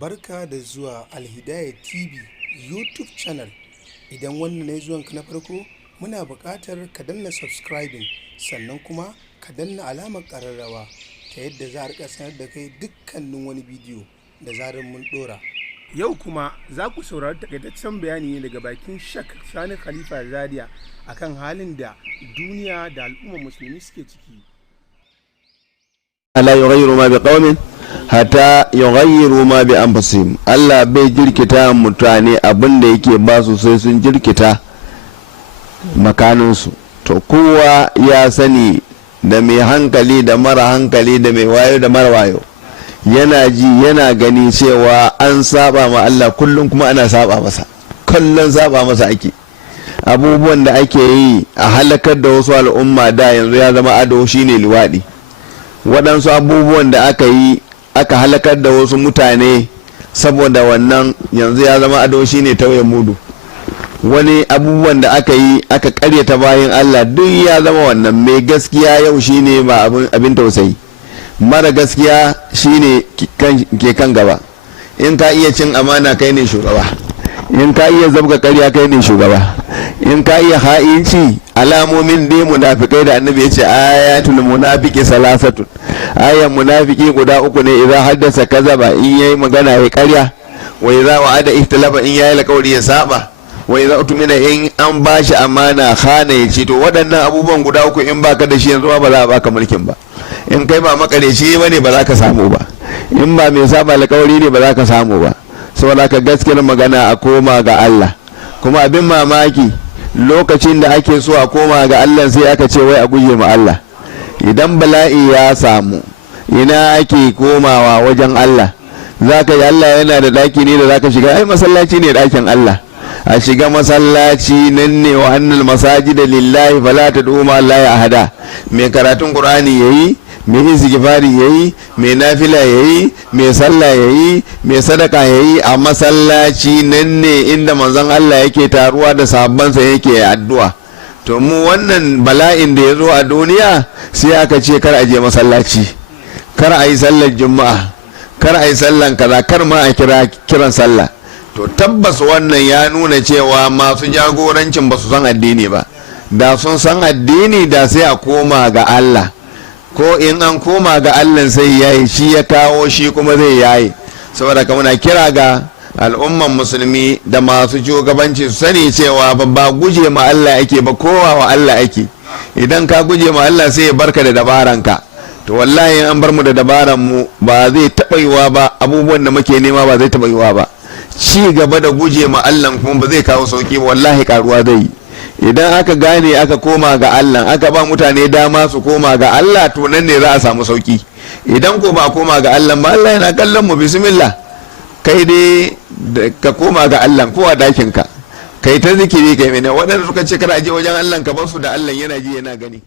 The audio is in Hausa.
Barka da zuwa Alhidaya TV YouTube channel. Idan wannan ne zuwanka na farko, muna buƙatar ka danna subscribing sannan kuma ka danna alamar ƙararrawa ta yadda za a rika sanar da kai dukkanin wani bidiyo da zarar mun ɗora. Yau kuma za ku saurari takaitaccen bayani ne daga bakin Sheikh Sani Khalifa Zaria akan halin da duniya da al'ummar musulmi suke ciki. la yughayyiru ma biqaumin hatta yughayyiru ma bi anfusihim. Allah bai jirkita mutane abinda yake ba su sai sun jirkita makaninsu. To kowa ya sani, da mai hankali da mara hankali, da mai wayo da mara wayo, yana ji yana gani cewa an saba ma Allah kullum, kuma ana saba masa kullum, saba masa ake. Abubuwan da ake yi a halakar da wasu al'umma da yanzu ya zama ado, shine liwaɗi. Waɗansu abubuwan da aka yi aka halakar da wasu mutane saboda wannan yanzu ya zama ado, shine tauye mudu. Wani abubuwan da aka yi aka karyata bayan Allah duk ya zama wannan. Mai gaskiya yau shine ba abin tausayi, mara gaskiya shine ke kan gaba. In ka iya cin amana kai ne shugaba, in ka iya zabga karya kai ne shugaba, in ka iya ha'inci. Alamomin dai munafikai da annabi ya ce ayatul munafiki salasatun, ayan munafiki guda uku ne: idan haddasa kazaba, in yayi magana ya karya; wa idza wa'ada ihtilaba, in yayi alƙawari ya saba; wa idza utmina, in an bashi amana khana ya ce. To waɗannan abubuwan guda uku in baka da shi yanzu ba za a baka mulkin ba. In kai ba makareci bane ba za ka samu ba, in ba mai saba alƙawari ne ba za ka samu ba. Saboda ka gaskiyar magana a koma ga Allah. Kuma abin mamaki, lokacin da ake so a koma ga Allah sai aka ce wai a guje ma Allah. Idan bala'i ya samu, ina ake komawa wajen Allah. Zaka yi Allah yana da daki ne da zaka shiga, ai masallaci ne dakin Allah. A shiga masallaci nan ne wa annal masajida lillahi fala tad'u ma allahi ahada. Mai karatun Qur'ani yayi, mai istighfari yayi, mai nafila yayi, mai sallah yayi, mai sadaka yayi. A masallaci nan ne inda manzon Allah yake taruwa da sahabbansa yake addu'a. To mu wannan bala'in da ya zo a duniya sai aka ce kar a je masallaci, kar a yi sallar juma'a, kar a yi sallan kaza, kar ma a kiran sallah. To tabbas wannan ya nuna cewa masu jagorancin ba su san addini ba. Da sun san addini da sai a koma ga Allah. Ko in an koma ga Allah sai yayi, shi ya kawo, shi kuma zai yayi. Saboda ka muna kira ga al'umman musulmi da masu shugabanci su sani cewa ba guje ma Allah ake ba, kowa wa Allah ake. Idan ka guje ma Allah sai ya barka da dabaranka. To wallahi an bar mu da dabaran mu ba zai taɓa yiwa ba, abubuwan da muke nema ba zai taɓa yiwa ba. Ci gaba da guje ma Allah kuma ba zai kawo sauki ba, wallahi karuwa zai yi. Idan aka gane aka koma ga Allah, aka ba mutane dama su koma ga Allah, to nan ne za a samu sauki. Idan ko ba koma ga Allah ba, Allah yana kallon mu, bismillah. Kai dai ka koma ga Allah ko a dakin ka, kai ta zikiri kai mene. Waɗanda suka ce kada a je wajen Allah ka bar su da Allah, yana ji yana gani.